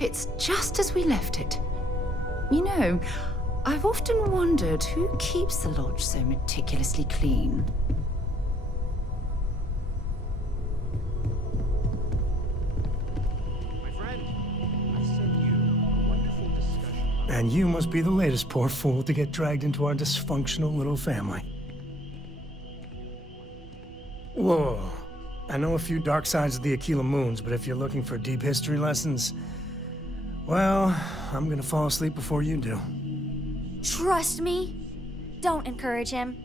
It's just as we left it. You know, I've often wondered who keeps the lodge so meticulously clean. My friend, I sent you a wonderful discussion. And you must be the latest poor fool to get dragged into our dysfunctional little family. Whoa. I know a few dark sides of the Aquila Moons, but if you're looking for deep history lessons, well, I'm gonna fall asleep before you do. Trust me. Don't encourage him.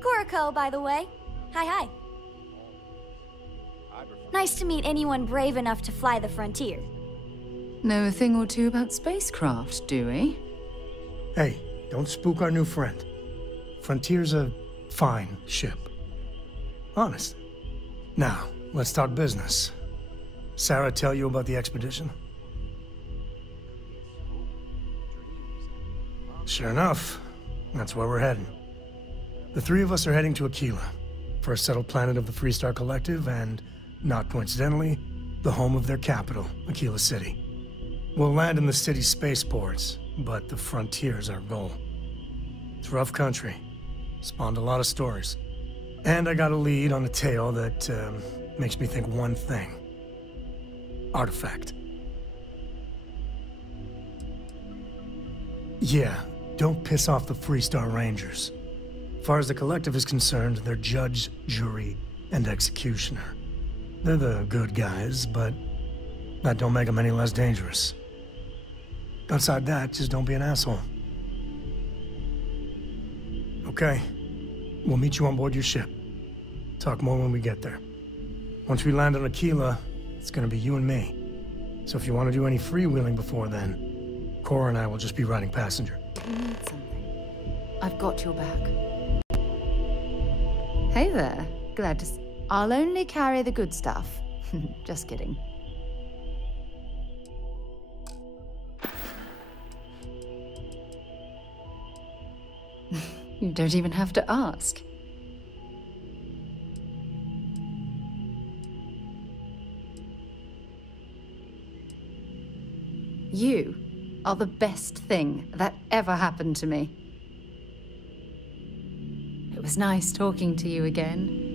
Kuriko, by the way. Hi. Nice to meet anyone brave enough to fly the frontier. Know a thing or two about spacecraft, do we? Hey, don't spook our new friend. Frontier's a fine ship. Honest. Now, let's talk business. Sarah tell you about the expedition? Sure enough, that's where we're heading. The three of us are heading to Aquila, first settled planet of the Freestar Collective, and, not coincidentally, the home of their capital, Aquila City. We'll land in the city's spaceports, but the frontier's our goal. It's rough country. Spawned a lot of stories. And I got a lead on a tale that makes me think one thing. Artifact. Yeah, don't piss off the Freestar Rangers. As far as the Collective is concerned, they're judge, jury, and executioner. They're the good guys, but that don't make them any less dangerous. Outside that, just don't be an asshole. Okay. We'll meet you on board your ship. Talk more when we get there. Once we land on Aquila, it's gonna be you and me. So if you want to do any freewheeling before then, Cora and I will just be riding passenger. You need something. I've got your back. Hey there. Glad to I'll only carry the good stuff. Just kidding. You don't even have to ask. You are the best thing that ever happened to me. It was nice talking to you again.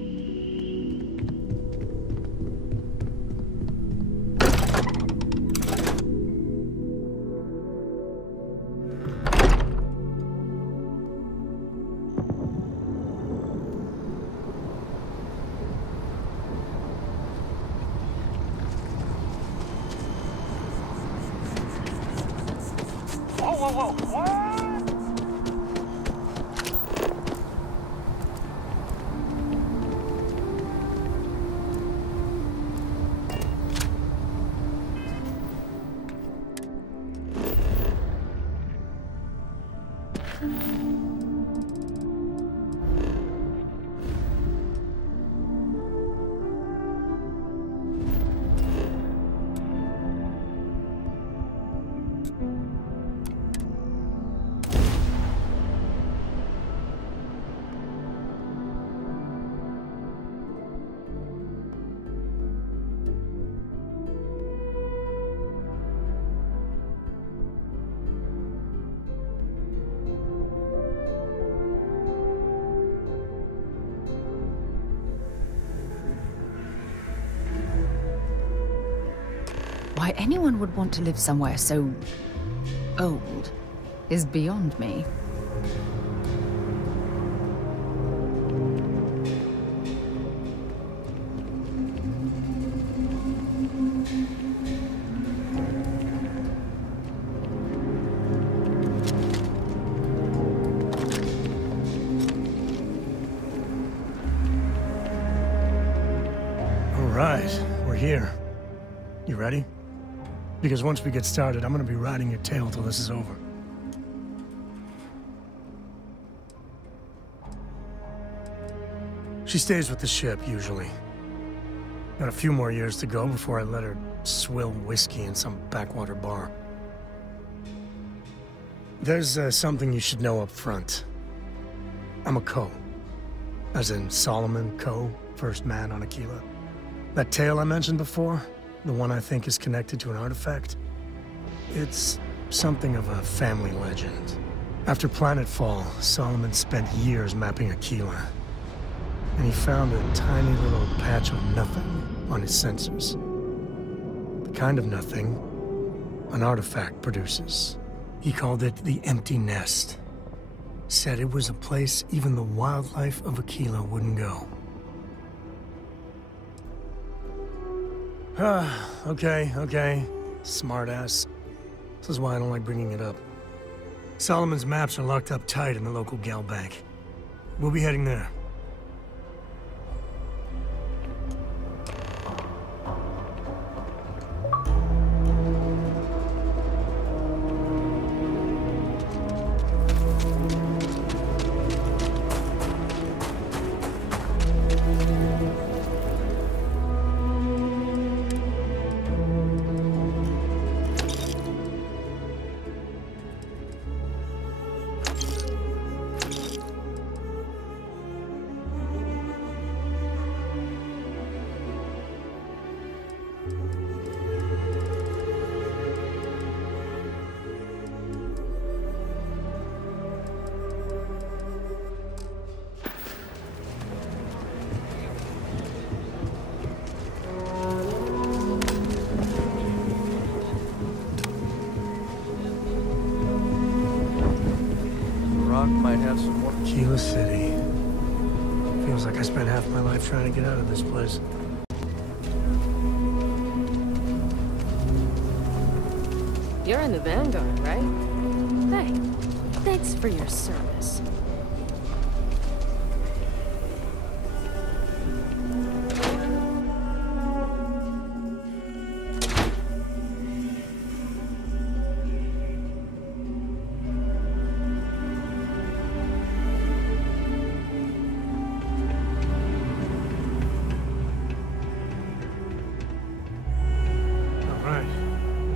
Whoa, what? Why anyone would want to live somewhere so old is beyond me. All right, we're here. You ready? Because once we get started, I'm gonna be riding your tail till this is over. She stays with the ship, usually. Got a few more years to go before I let her swill whiskey in some backwater bar. There's something you should know up front. I'm a Co. As in Solomon Co., first man on Aquila. That tale I mentioned before, the one I think is connected to an artifact, It's something of a family legend. After Planetfall, Solomon spent years mapping Aquila. And he found a tiny little patch of nothing on his sensors. The kind of nothing an artifact produces. He called it the Empty Nest. Said it was a place even the wildlife of Aquila wouldn't go. Okay. Smartass. This is why I don't like bringing it up. Solomon's maps are locked up tight in the local gal bank. We'll be heading there. Might have some more. Aquila City. Feels like I spent half my life trying to get out of this place. You're in the Vanguard, right? Hey, thanks for your service.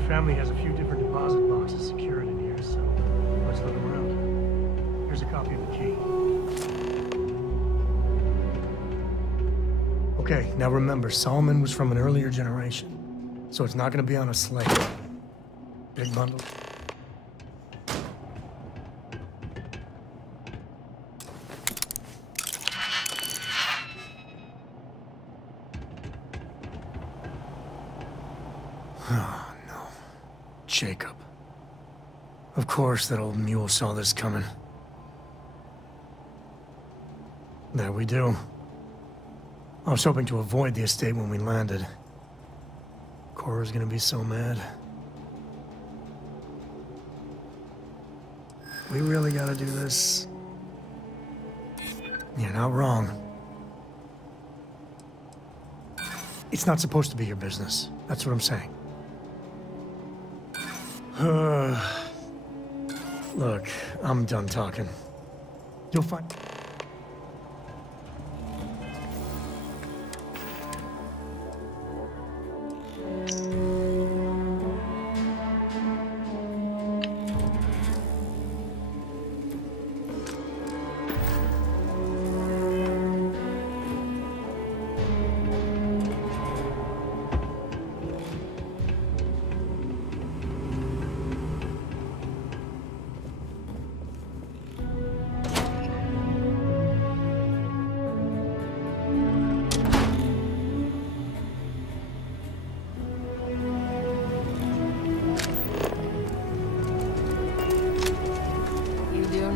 Family has a few different deposit boxes secured in here, so let's look around. Here's a copy of the key. Okay, now remember, Solomon was from an earlier generation, so it's not going to be on a slate. Big bundle. Oh, no. Jacob. Of course that old mule saw this coming. There we do. I was hoping to avoid the estate when we landed. Cora's gonna be so mad. We really gotta do this? You're not wrong. It's not supposed to be your business. That's what I'm saying. Look, I'm done talking. You'll find...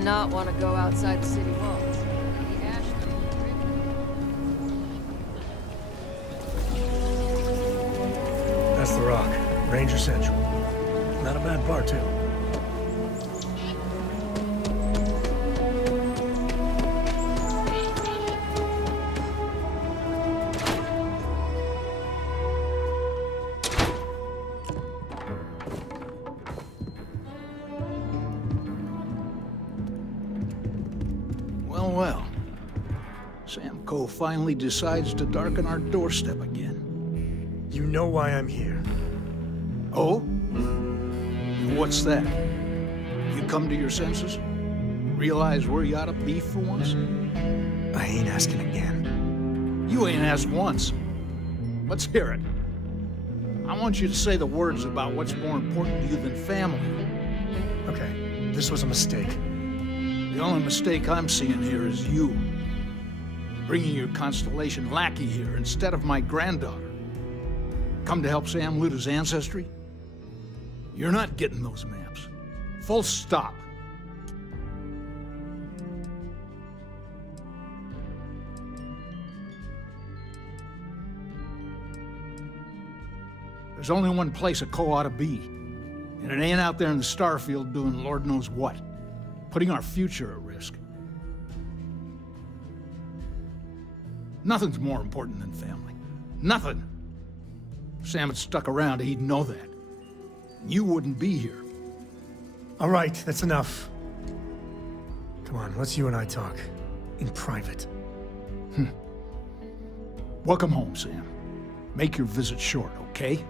Not want to go outside the city walls. That's the Rock. Ranger Central. Not a bad bar, too. Well. Samco finally decides to darken our doorstep again. You know why I'm here. Oh? What's that? You come to your senses? Realize where you ought to be for once? I ain't asking again. You ain't asked once. Let's hear it. I want you to say the words about what's more important to you than family. Okay, this was a mistake. The only mistake I'm seeing here is you. Bringing your Constellation lackey here instead of my granddaughter. Come to help Sam loot his ancestry? You're not getting those maps. Full stop. There's only one place a Co ought to be. And it ain't out there in the Starfield doing Lord knows what. Putting our future at risk. Nothing's more important than family. Nothing. If Sam had stuck around, he'd know that. You wouldn't be here. All right, that's enough. Come on, let's you and I talk. In private. Welcome home, Sam. Make your visit short, okay?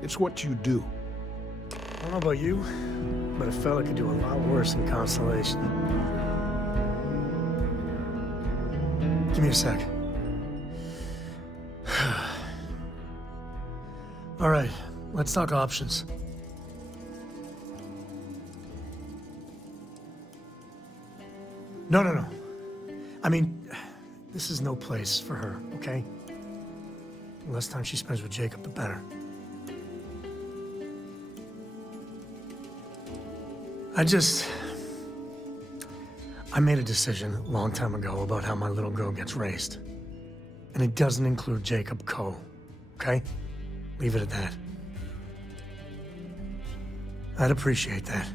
It's what you do. I don't know about you, but a fella could do a lot worse in Constellation. Give me a sec. All right, let's talk options. No. I mean, this is no place for her, okay? The less time she spends with Jacob, the better. I made a decision a long time ago about how my little girl gets raised. And it doesn't include Jacob Coe, okay? Leave it at that. I'd appreciate that.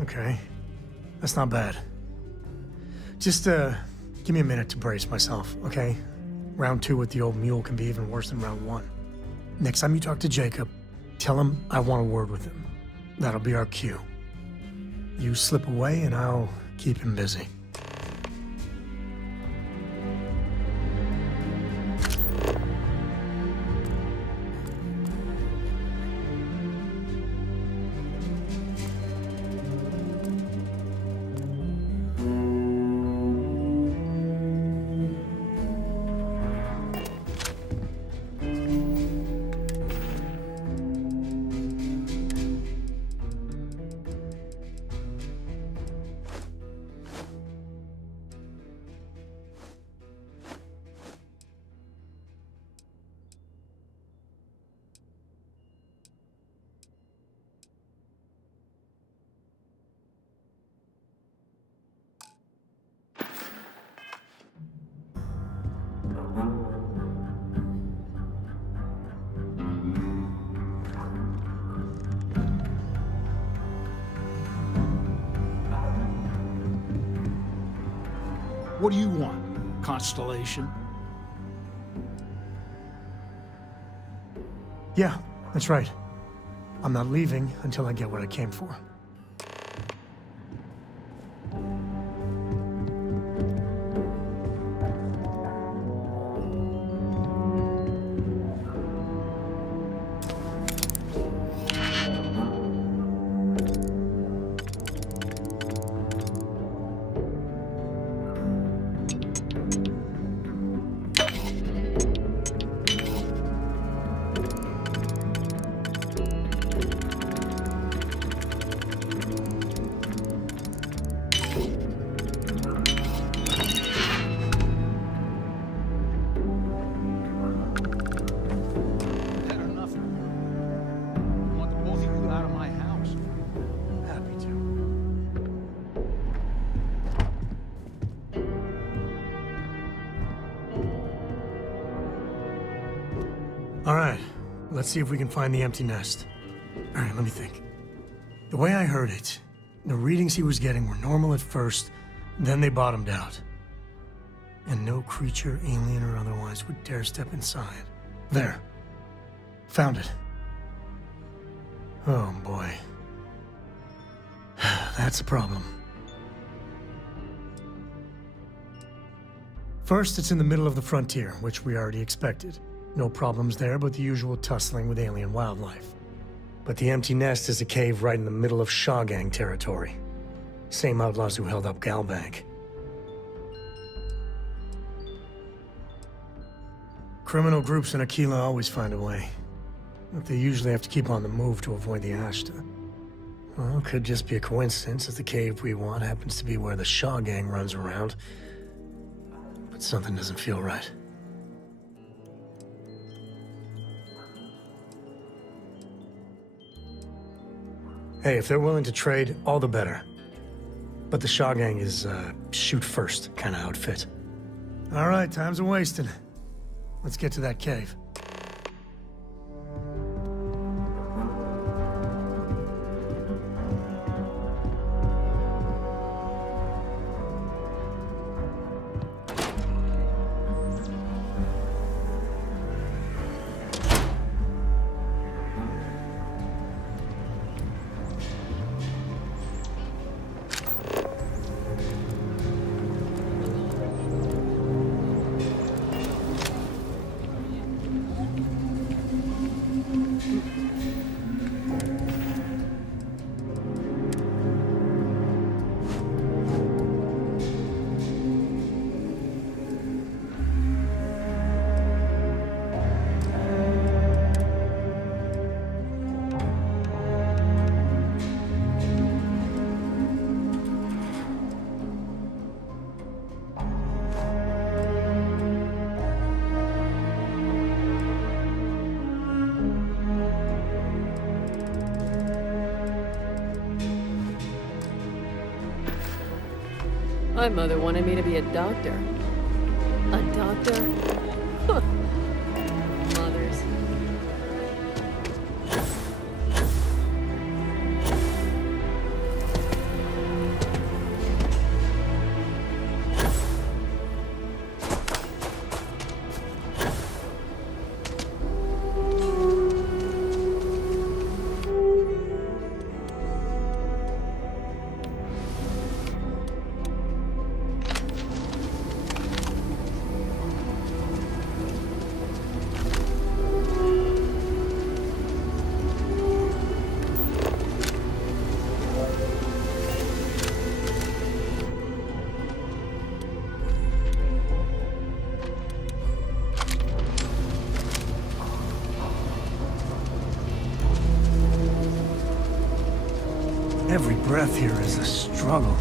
Okay, that's not bad. Just, give me a minute to brace myself, okay? Round 2 with the old mule can be even worse than round 1. Next time you talk to Jacob, tell him I want a word with him. That'll be our cue. You slip away and I'll keep him busy. What do you want, Constellation? Yeah, that's right. I'm not leaving until I get what I came for. All right, let's see if we can find the empty nest. All right, let me think. The way I heard it, the readings he was getting were normal at first, then they bottomed out. And no creature, alien or otherwise, would dare step inside. There. Found it. Oh, boy. That's a problem. First, it's in the middle of the frontier, which we already expected. No problems there, but the usual tussling with alien wildlife. But the empty nest is a cave right in the middle of Shawgang territory. Same outlaws who held up Galbank. Criminal groups in Aquila always find a way. But they usually have to keep on the move to avoid the Ashta. Well, it could just be a coincidence that the cave we want happens to be where the Shaw gang runs around. But something doesn't feel right. Hey, if they're willing to trade, all the better. But the Shaw gang is, shoot-first kind of outfit. All right, time's a-wasting. Let's get to that cave. My mother wanted me to be a doctor. A doctor? Mothers. Every breath here is a struggle.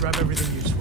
Grab everything useful.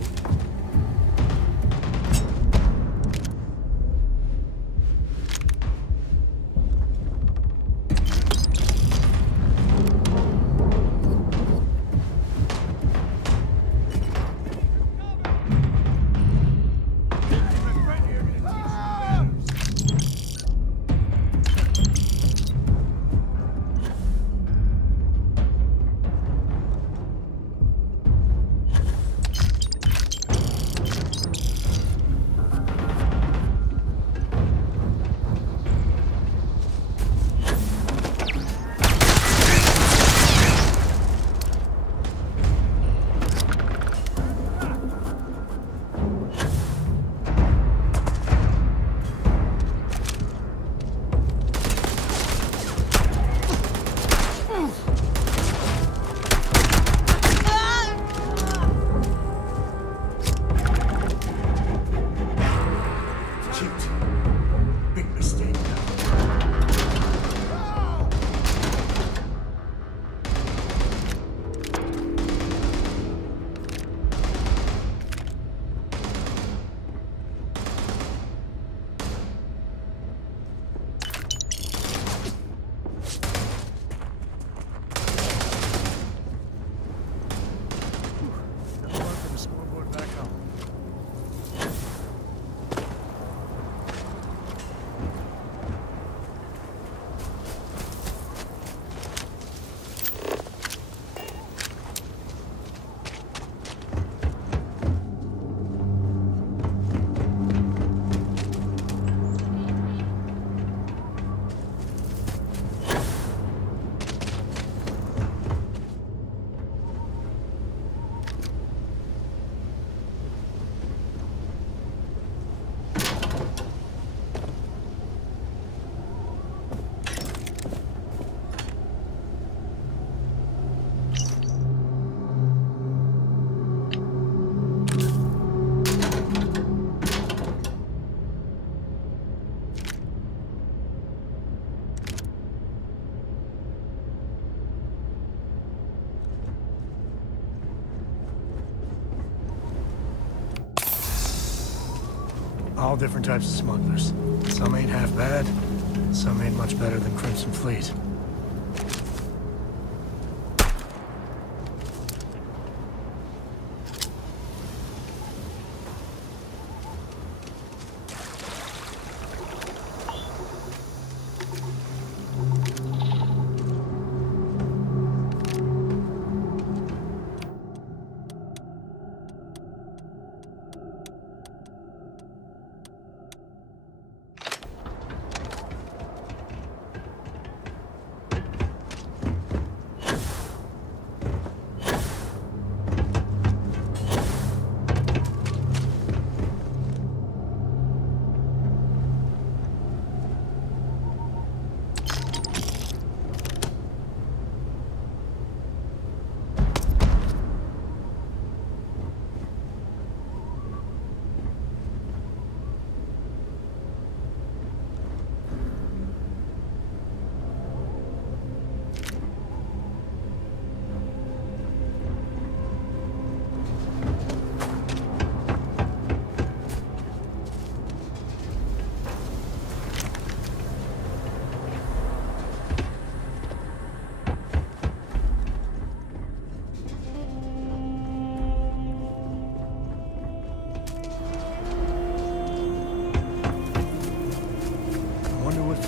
All different types of smugglers. Some ain't half bad, some ain't much better than Crimson Fleet.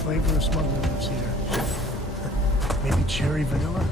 Flavor of smuggler lives here. Maybe cherry vanilla?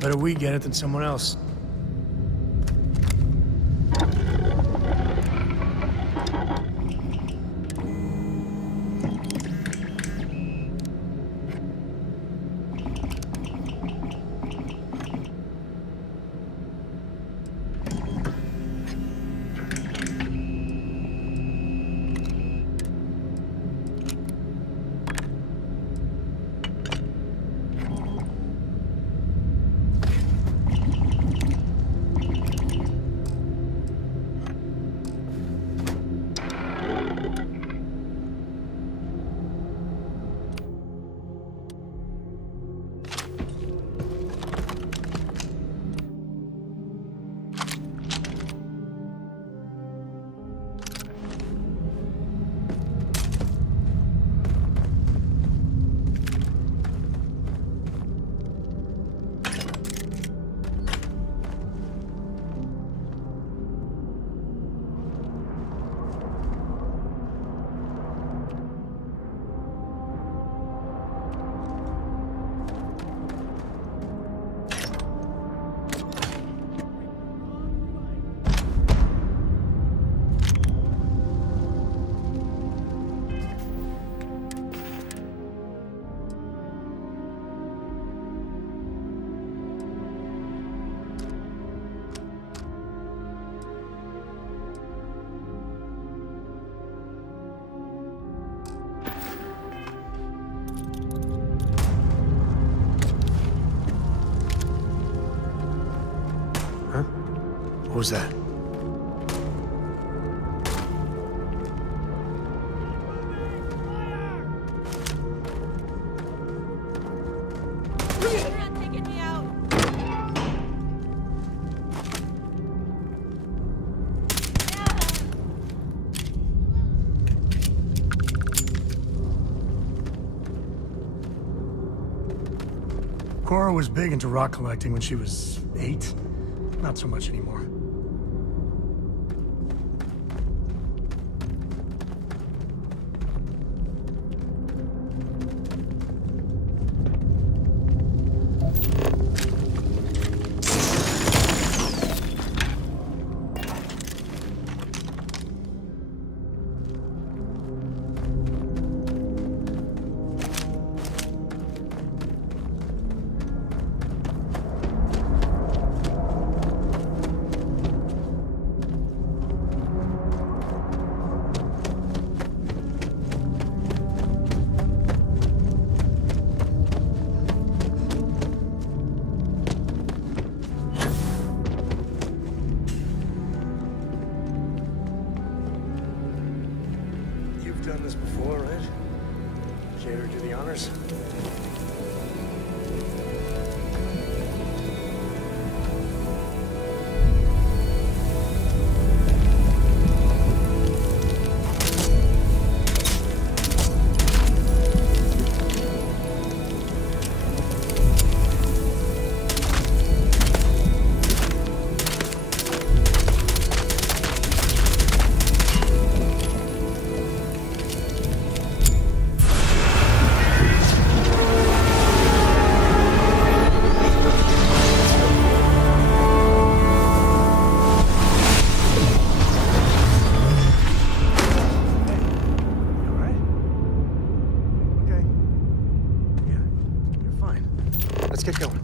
Better we get it than someone else. What was that? Cora was big into rock collecting when she was 8. Not so much anymore. Done this before, right? Care to do the honors? Let's get going.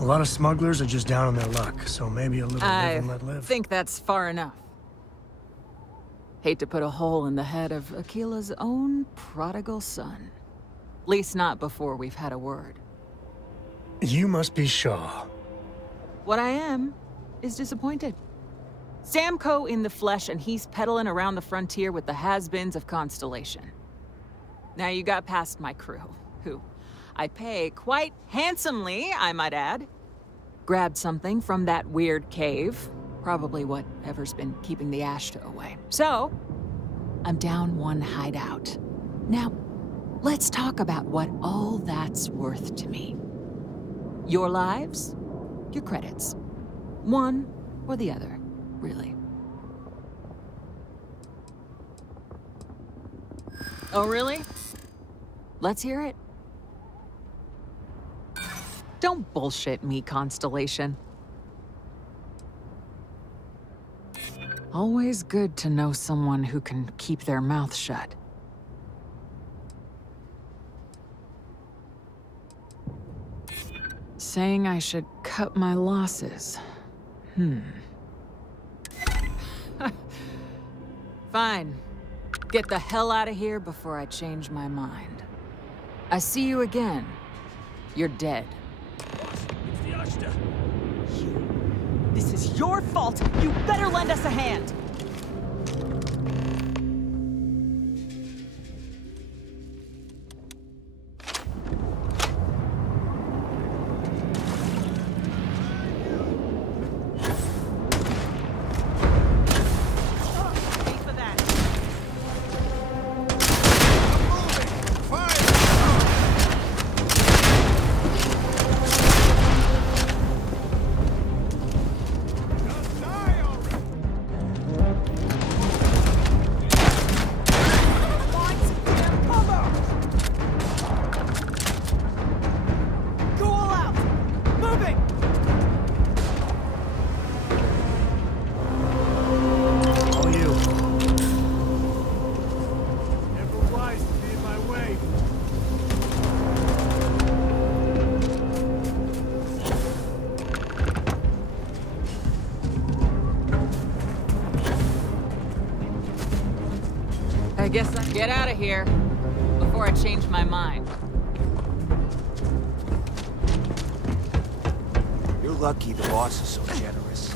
A lot of smugglers are just down on their luck, so maybe a little live and let live. I think that's far enough. Hate to put a hole in the head of Akila's own prodigal son. Least not before we've had a word. You must be Shaw. What I am is disappointed. Samco in the flesh, and he's peddling around the frontier with the has-beens of Constellation. Now you got past my crew, who I pay quite handsomely, I might add. Grabbed something from that weird cave. Probably whatever's been keeping the Ashta away. So, I'm down one hideout. Now, let's talk about what all that's worth to me. Your lives, your credits. One or the other, really. Oh, really? Let's hear it. Don't bullshit me, Constellation. Always good to know someone who can keep their mouth shut. Saying I should cut my losses. Fine. Get the hell out of here before I change my mind. I see you again. You're dead. It's the Ashta. This is your fault! You better lend us a hand! I guess I get out of here before I change my mind. You're lucky the boss is so generous.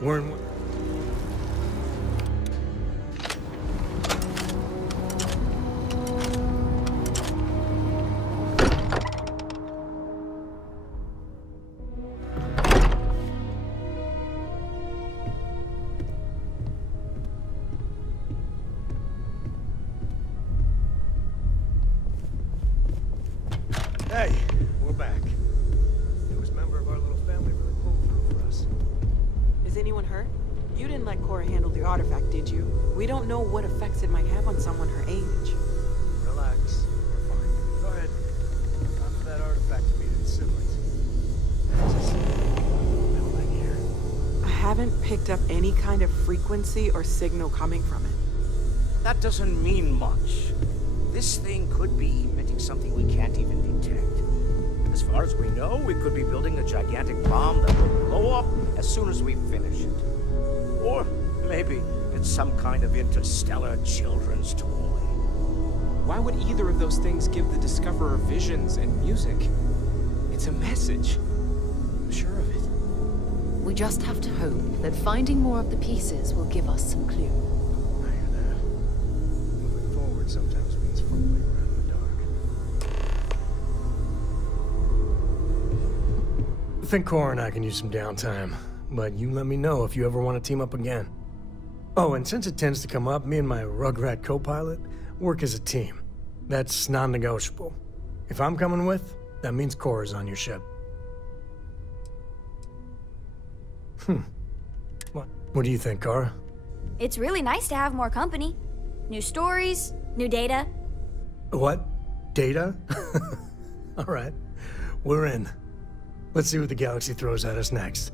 Warren, hey, we're back. Newest member of our little family really pulled through for us. Is anyone hurt? You didn't let Cora handle the artifact, did you? We don't know what effects it might have on someone her age. Relax. We're fine. Go ahead. Time for that artifact to meet its siblings. There's this building here. I haven't picked up any kind of frequency or signal coming from it. That doesn't mean much. This thing could be emitting something we can't even detect. As far as we know, we could be building a gigantic bomb that will blow up as soon as we finish it. Or maybe it's some kind of interstellar children's toy. Why would either of those things give the Discoverer visions and music? It's a message. I'm sure of it. We just have to hope that finding more of the pieces will give us some clue. I hear that. Moving forward sometimes means fumbling around in the dark. think Cora and I can use some downtime, but you let me know if you ever want to team up again. Oh, and since it tends to come up, me and my Rugrat co-pilot work as a team. That's non-negotiable. If I'm coming with, that means Cora's on your ship. What do you think, Cora? It's really nice to have more company. New stories, new data. What? Data? All right. We're in. Let's see what the galaxy throws at us next.